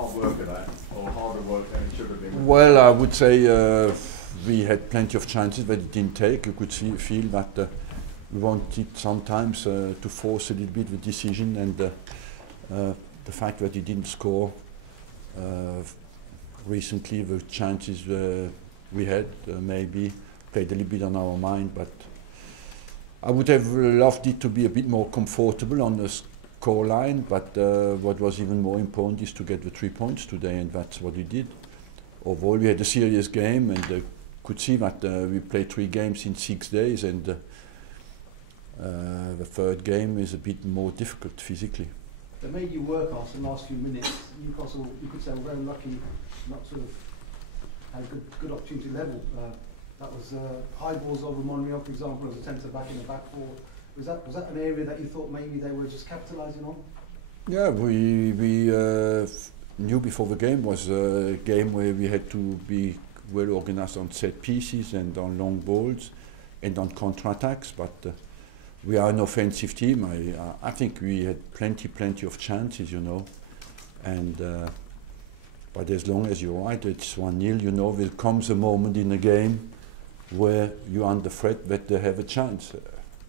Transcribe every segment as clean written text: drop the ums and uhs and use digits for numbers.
Hard work at that, or harder work than it should have been? Well, I would say we had plenty of chances that it didn't take. You could feel that we wanted sometimes to force a little bit the decision, and the fact that he didn't score recently, the chances we had maybe played a little bit on our mind, but I would have loved it to be a bit more comfortable on the score line, but what was even more important is to get the 3 points today, and that's what we did. Overall, we had a serious game, and could see that we played 3 games in 6 days, and the third game is a bit more difficult physically. They made you work after the last few minutes. Newcastle, you could say, were very lucky not to have had a good opportunity level. That was high balls over Monreal, for example, as a centre back in the back four. Was that an area that you thought maybe they were just capitalising on? Yeah, we knew before the game was a game where we had to be well organised on set pieces and on long balls and on counter-attacks, but we are an offensive team. I think we had plenty of chances, you know, and but as long as you're right, it's 1-0, you know, there comes a moment in the game where you're under threat that they have a chance.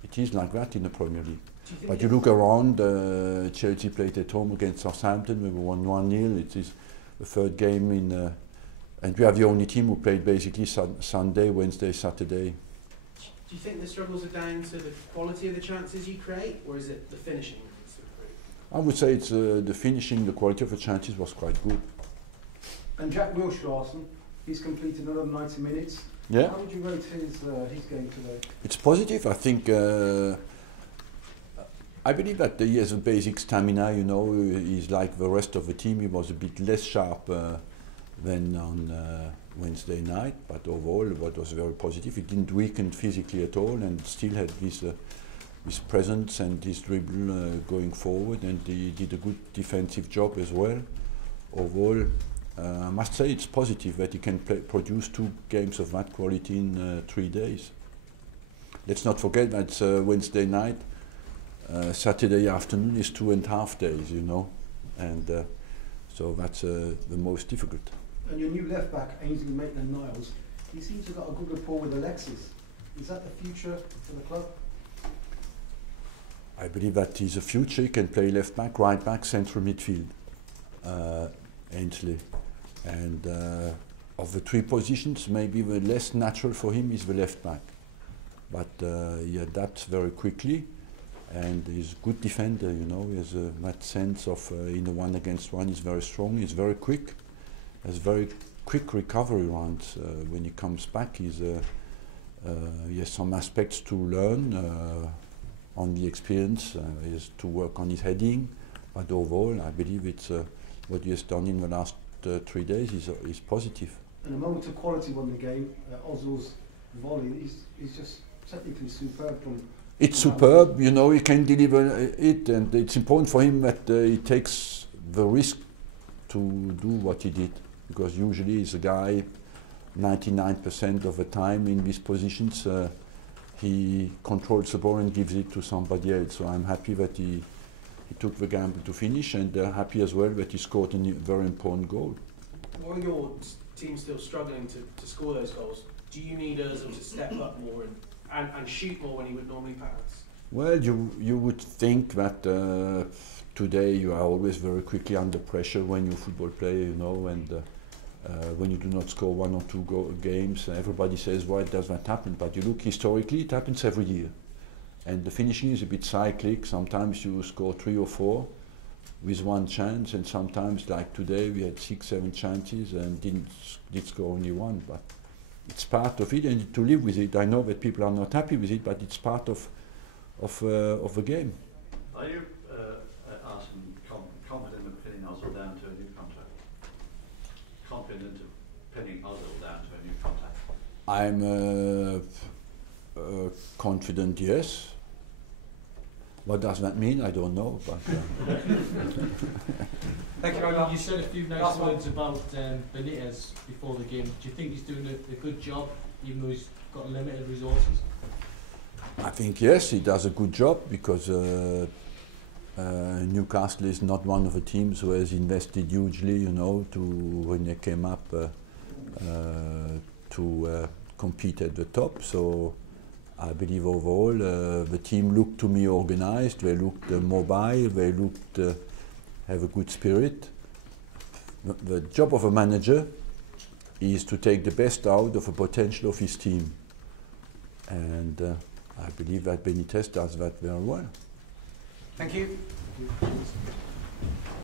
It is like that in the Premier League. But you look around, Chelsea played at home against Southampton, we won 1-0. It is the third game in, and we are the only team who played basically Sunday, Wednesday, Saturday. Do you think the struggles are down to the quality of the chances you create, or is it the finishing that needs to improve? I would say it's the finishing, the quality of the chances was quite good. And Jack Wilshere, Arsene, he's completed another 90 minutes. Yeah. How would you rate his game today? It's positive. I think I believe that he has a basic stamina. You know, he's like the rest of the team. He was a bit less sharp than on Wednesday night, but overall, what was very positive. He didn't weaken physically at all, and still had his presence and his dribble going forward, and he did a good defensive job as well. Overall, I must say it's positive that he can produce 2 games of that quality in 3 days. Let's not forget that it's Wednesday night, Saturday afternoon is 2.5 days, you know, and so that's the most difficult. And your new left back, Ainsley Maitland-Niles, he seems to have got a good rapport with Alexis. Is that the future for the club? I believe that he's a future. He can play left back, right back, central midfield, Ainsley. And of the 3 positions, maybe the less natural for him is the left back. But he adapts very quickly, and he's a good defender, you know. He has that sense of in the 1 against 1, he's very strong, he's very quick, has very quick recovery runs. When he comes back, he has some aspects to learn on the experience. He has to work on his heading, but overall, I believe it's what he has done in the last 3 days is positive. And a moment of quality won the game. Ozil's volley is just technically superb. It's superb, you know, he can deliver it, and it's important for him that he takes the risk to do what he did, because usually he's a guy 99% of the time in these positions he controls the ball and gives it to somebody else. So I'm happy that he took the gamble to finish, and happy as well that he scored a very important goal. While your team still struggling to score those goals, do you need Ozil to step up more and shoot more when he would normally pass? Well, you would think that today you are always very quickly under pressure when you're a football player, you know, and when you do not score 1 or 2 games, everybody says, why does that happen? But you look historically, it happens every year. And the finishing is a bit cyclic. Sometimes you score 3 or 4 with 1 chance, and sometimes, like today, we had 6, 7 chances and did score only 1. But it's part of it, and to live with it. I know that people are not happy with it, but it's part of the game. Are you confident of pinning Ozil down to a new contract? Confident of pinning Ozil down to a new contract? I'm confident, yes. What does that mean? I don't know. But thank you very much. You said a few nice words about Benitez before the game. Do you think he's doing a good job, even though he's got limited resources? I think yes, he does a good job, because Newcastle is not one of the teams who has invested hugely, you know, to when they came up to compete at the top. So I believe overall the team looked to me organized. They looked mobile. They looked have a good spirit. The job of a manager is to take the best out of the potential of his team, and I believe that Benitez does that very well. Thank you.